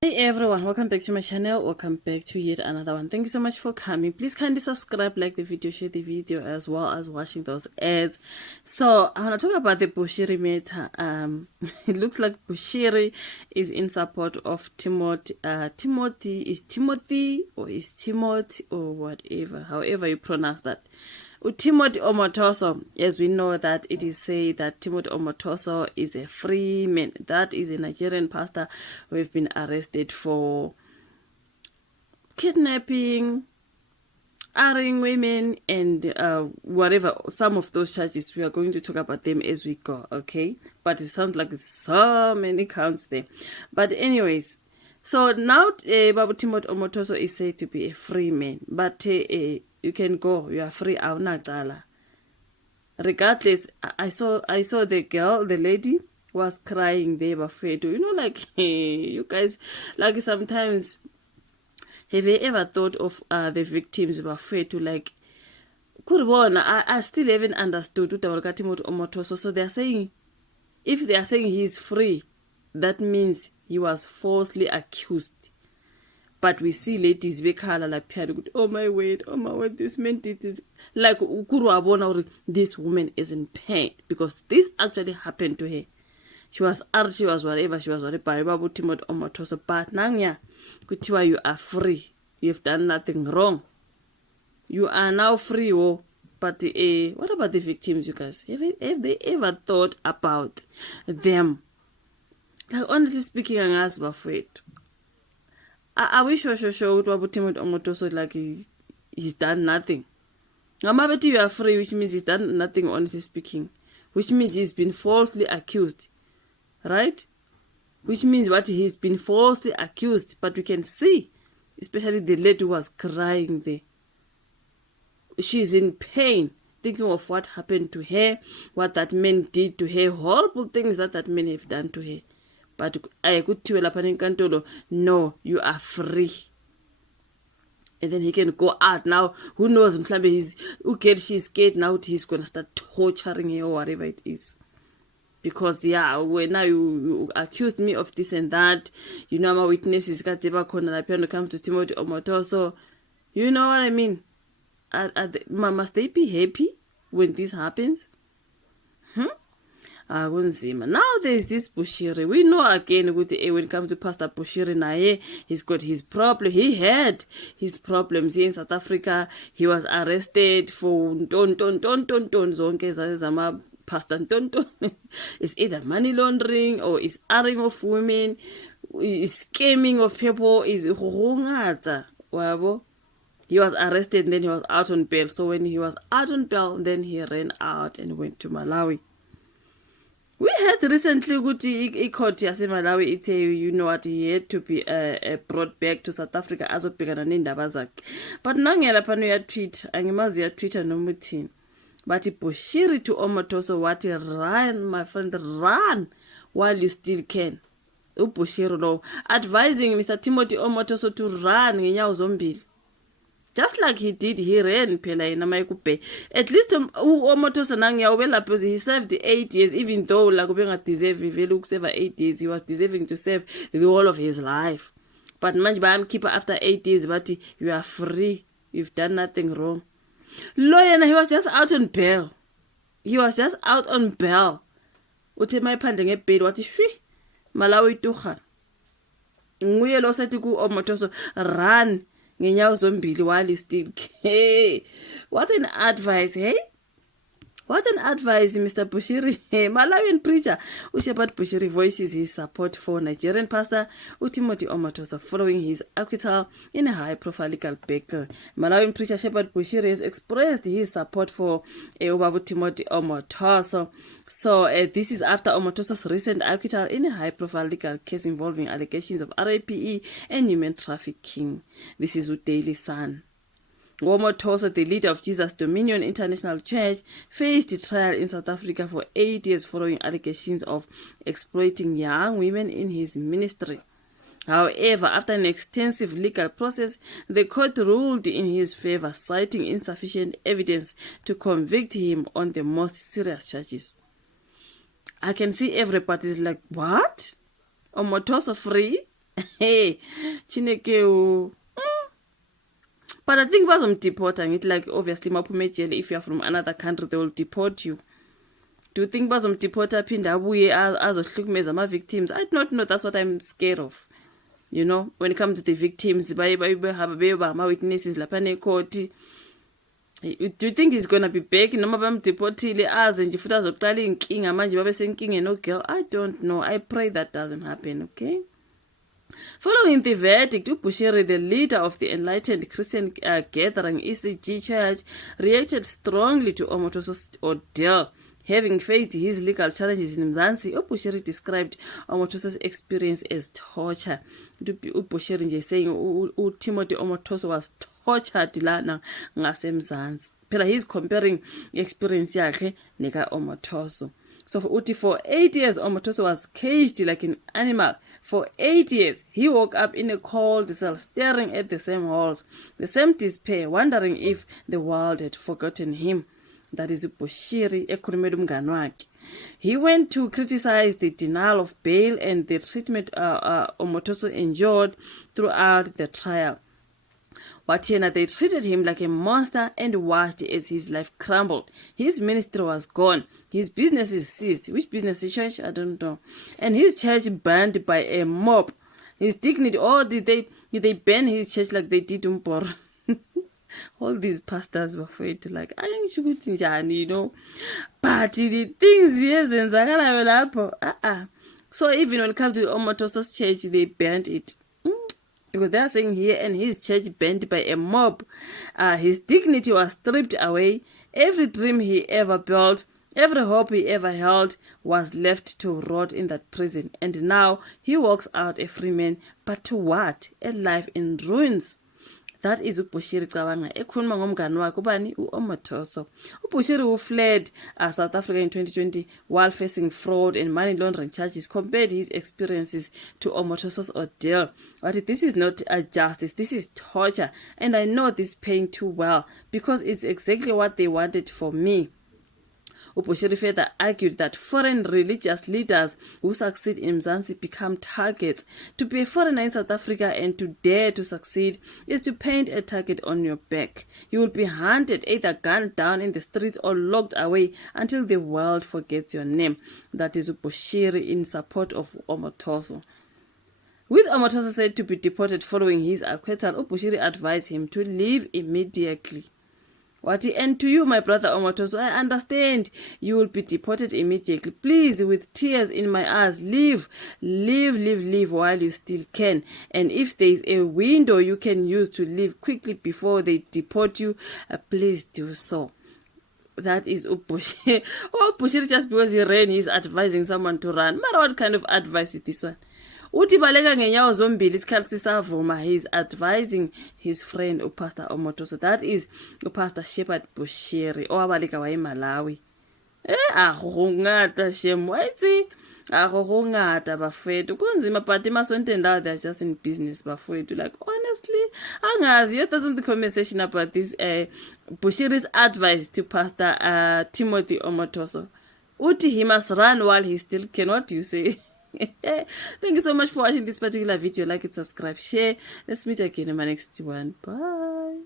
Hey everyone, welcome back to my channel. Welcome back to yet another one. Thank you so much for coming. Please kindly subscribe, like the video, share the video, as well as watching those ads. So I want to talk about the Bushiri matter. It looks like Bushiri is in support of Timothy. Timothy or whatever, however you pronounce that. Timothy Omotoso, as we know that it is said that Timothy Omotoso is a free man. That is a Nigerian pastor who have been arrested for kidnapping, hiring women, and whatever. Some of those charges, we are going to talk about them as we go, okay? But it sounds like so many counts there. But anyways, so now Babu Timothy Omotoso is said to be a free man. But you can go, you are free. Regardless, I saw the girl, the lady was crying there, Bafeto. You know, like you guys, like sometimes, have you ever thought of the victims, Bafeto? Like, I still haven't understood what Timothy Omotoso. So they're saying, if they are saying he's free, that means he was falsely accused. But we see ladies bekhala la piano. Oh my word, this man did this. Like this woman is in pain because this actually happened to her. She was whatever, Babu Timothy Omotoso. But Nanya, Kutiwa, you are free. You've done nothing wrong. You are now free, oh. But what about the victims, you guys? Have they ever thought about them? Like honestly speaking, I'm afraid. I wish sure what Timothy Omotoso, like he's done nothing. Ngamabeti you are free, which means he's done nothing, honestly speaking. Which means he's been falsely accused. Right? Which means what he's been falsely accused. But we can see, especially the lady who was crying there. She's in pain, thinking of what happened to her, what that man did to her, horrible things that man have done to her. But I could tell Kantolo, no, you are free. And then he can go out now. Who knows? She's scared now. He's gonna start torturing her or whatever it is. Because when now you accused me of this and that, you know my witnesses got to come to Timothy Omotoso. You know what I mean? Must they be happy when this happens? Now there's this Bushiri. We know again when it comes to Pastor Bushiri, he's got his problem. He had his problems here in South Africa. He was arrested for zonke Pastor It's either money laundering or is hiring of women, is scamming of people, is he was arrested and then he was out on bail. So when he was out on bail, then he ran out and went to Malawi. We heard recently ukuthi court yaseMalawi ithe you know what he had to be brought back to South Africa azobhekana nendaba zakhe. But nangela phano ya tweet angimazi ya Twitter noma uthini. But Bushiri to Omotoso what run my friend run while you still can. Bushiri lo advising Mr. Timothy Omotoso to run ngenyawo zombili. Just like he did, he ran phela yena mayikube. At least Omotoso nangiyawubela because he served 8 years, even though like ubenga deserve vele ukuseva 8 years, he was deserving to serve the whole of his life. But manje bayamkhipha after 8 years, but you are free, you've done nothing wrong. Lawyer, he was just out on bail. Uthi mayiphandle ngebhail wathi shwi Malawi tuga. Nguye lo sethi ku Omotoso run ngenyawo zombili while you still can. What an advice, hey? What an advice, Mr. Bushiri. Malawian preacher Shepherd Bushiri voices his support for Nigerian pastor Timothy Omotoso following his acquittal in a high-profile legal battle. Malawian preacher Shepherd Bushiri has expressed his support for Babu Timothy Omotoso. So this is after Omotoso's recent acquittal in a high-profile legal case involving allegations of RAPE and human trafficking. This is with Daily Sun. Omotoso, the leader of Jesus Dominion International Church, faced trial in South Africa for 8 years following allegations of exploiting young women in his ministry. However, after an extensive legal process, the court ruled in his favor, citing insufficient evidence to convict him on the most serious charges. I can see everybody is like, what? Omotoso free? Hey, Chineke. But I think bazomdeporta ngithi, like, obviously maphume ejele, if you are from another country they will deport you. Do you think bazomdeporta aphinde abuye azohlukumeza ama-victims? I do not know. That's what I'm scared of. You know, when it comes to the victims, behamba ama-witnesses laphana ekhoti. Do you think he's gonna be back? Noma bamdeportile aze nje futhi azoqala iy'nkinga manje babe senkingeni no-girl? I don't know. I pray that doesn't happen, okay? Following the verdict, Bushiri, the leader of the Enlightened Christian Gathering ECG Church, reacted strongly to Omotoso's ordeal. Having faced his legal challenges in Mzansi, Bushiri described Omotoso's experience as torture. Bushiri nje saying Timothy Omotoso was tortured lana ngasemzansi. Phela he's comparing experience yakhe neka Omotoso. So for 8 years, Omotoso was caged like an animal. For 8 years, he woke up in a cold cell, staring at the same walls, the same despair, wondering if the world had forgotten him. That is Bushiri ekhulumela umngani wakhe. He went to criticize the denial of bail and the treatment Omotoso endured throughout the trial. Watiena, they treated him like a monster and watched as his life crumbled. His ministry was gone. His business is seized. Which business? His church? I don't know. And his church burned by a mob. His dignity, or did they burn his church like they did Umpor? All these pastors were afraid to, like, you know. But the things yes, so even when it comes to Omotoso's church, they burned it. Because they are saying here, and his church burned by a mob. His dignity was stripped away. Every dream he ever built, every hope he ever held was left to rot in that prison. And now he walks out a free man. But to what? A life in ruins. That is Bushiri cabanga ekhuluma ngomngani wakhe ubani uOmotoso. Bushiri fled South Africa in 2020 while facing fraud and money laundering charges. Compared his experiences to Omotoso's ordeal. But this is not justice, this is torture, and I know this pain too well because it's exactly what they wanted for me. Bushiri further argued that foreign religious leaders who succeed in Mzansi become targets. To be a foreigner in South Africa and to dare to succeed is to paint a target on your back. You will be hunted, either gunned down in the streets or locked away until the world forgets your name. That is Bushiri in support of Omotoso. With Omotoso said to be deported following his acquittal, Bushiri advised him to leave immediately. And to you, my brother Omotoso, I understand you will be deported immediately. Please, with tears in my eyes, leave while you still can. And if there is a window you can use to leave quickly before they deport you, please do so. That is Bushiri. Bushiri, just because he ran, he's advising someone to run. But what kind of advice is this one? Uthi baleka ngenyawo zombili isikhathi sisavuma. He is advising his friend Pastor Omotoso. That is Pastor Shepherd Bushiri owabaleka wayeMalawi. Ahungata shem wayithi ahungata bafethu kunzima, but emasonto now they're just in business bafethu. Like, honestly, angazi your thoughts on the conversation about this Bushiri's advice to Pastor Timothy Omotoso. Uthi he must run while he still can. What do you say? Thank you so much for watching this particular video. Like it, subscribe, share. Let's meet again in my next one. Bye.